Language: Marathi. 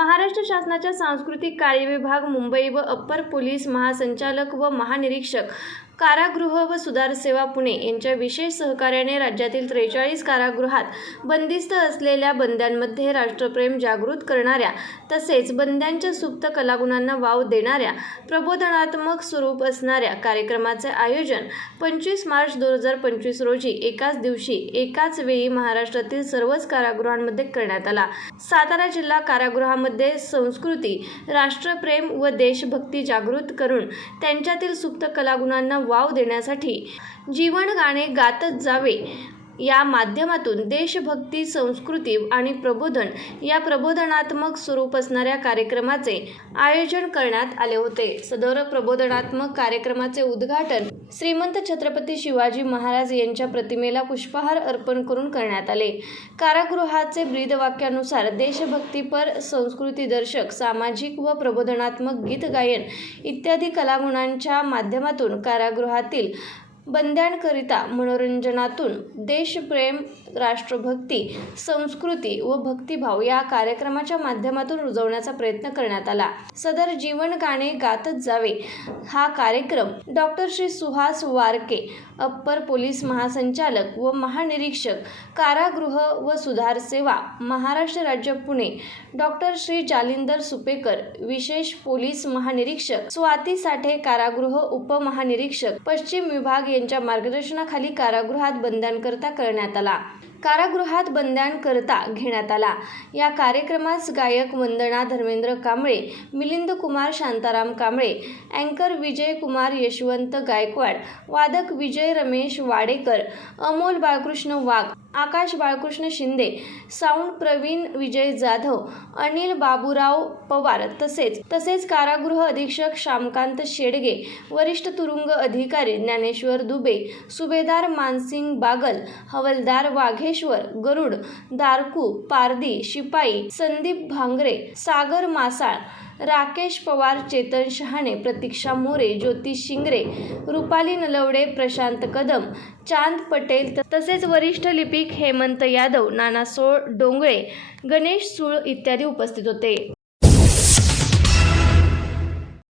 महाराष्ट्र शासनाच्या सांस्कृतिक कार्य विभाग मुंबई व अप्पर पोलीस महासंचालक व महानिरीक्षक कारागृह व सुधार सेवा पुणे यांच्या विशेष सहकार्याने राज्यातील त्रेचाळीस कारागृहात बंदिस्त असलेल्या बंद्यांमध्ये राष्ट्रप्रेम जागृत करणाऱ्या तसेच बंद्यांच्या सुप्त कलागुणांना वाव देणाऱ्या प्रबोधनात्मक स्वरूप असणाऱ्या कार्यक्रमाचे आयोजन पंचवीस मार्च दोन हजार पंचवीस रोजी एकाच दिवशी एकाच वेळी महाराष्ट्रातील सर्वच कारागृहांमध्ये करण्यात आला. सातारा जिल्हा कारागृहामध्ये संस्कृती राष्ट्रप्रेम व देशभक्ती जागृत करून त्यांच्यातील सुप्त कलागुणांना वाव देण्यासाठी जीवन गाणे गातच जावे. या माध्यमातून देशभक्ती संस्कृती आणि प्रबोधन या प्रबोधनात्मक स्वरूप असणाऱ्या कार्यक्रमाचे आयोजन करण्यात आले होते. सदर प्रबोधनात्मक कार्यक्रमाचे उद्घाटन श्रीमंत छत्रपती शिवाजी महाराज यांच्या प्रतिमेला पुष्पहार अर्पण करून करण्यात आले. कारागृहाचे ब्रीदवाक्यानुसार देशभक्तीपर संस्कृतीदर्शक सामाजिक व प्रबोधनात्मक गीत गायन इत्यादी कलागुणांच्या माध्यमातून कारागृहातील बंद्यांकरिता मनोरंजनातून देशप्रेम राष्ट्रभक्ती संस्कृती व भक्तिभाव या कार्यक्रमाच्या माध्यमातून रुजवण्याचा प्रयत्न करण्यात आला. सदर जीवन गाणे गातच जावे हा कार्यक्रम doctor Shri Suhas Warke upper police महासंचालक व महानिरीक्षक कारागृह व सुधार सेवा महाराष्ट्र राज्य पुणे डॉक्टर श्री जालिंदर सुपेकर विशेष पोलीस महानिरीक्षक स्वाती साठे कारागृह उपमहानिरीक्षक पश्चिम विभाग यांच्या मार्गदर्शनाखाली कारागृहात बंधनकर्ता करण्यात आला. कारागृहात बंद्यांकरता घेण्यात आला. या कार्यक्रमास गायक वंदना धर्मेंद्र कांबळे मिलिंद कुमार शांताराम कांबळे अँकर विजय कुमार यशवंत गायकवाड वादक विजय रमेश वाडेकर अमोल बाळकृष्ण वाघ आकाश बाळकृष्ण शिंदे साऊंड प्रवीण विजय जाधव अनिल बाबूराव पवार तसेच तसेच कारागृह अधीक्षक श्यामकांत शेडगे वरिष्ठ तुरुंग अधिकारी ज्ञानेश्वर दुबे सुभेदार मानसिंग बागल हवलदार वाघे ज्ञानेश्वर गरुड दारकू पारदी शिपाई संदीप भांगरे सागर मासाळ राकेश पवार चेतन शहाणे प्रतीक्षा मोरे ज्योती शिंगरे रुपाली नलवडे प्रशांत कदम चांद पटेल तसेच वरिष्ठ लिपिक हेमंत यादव नाना सोळ डोंगळे गणेश सुळ इत्यादी उपस्थित होते.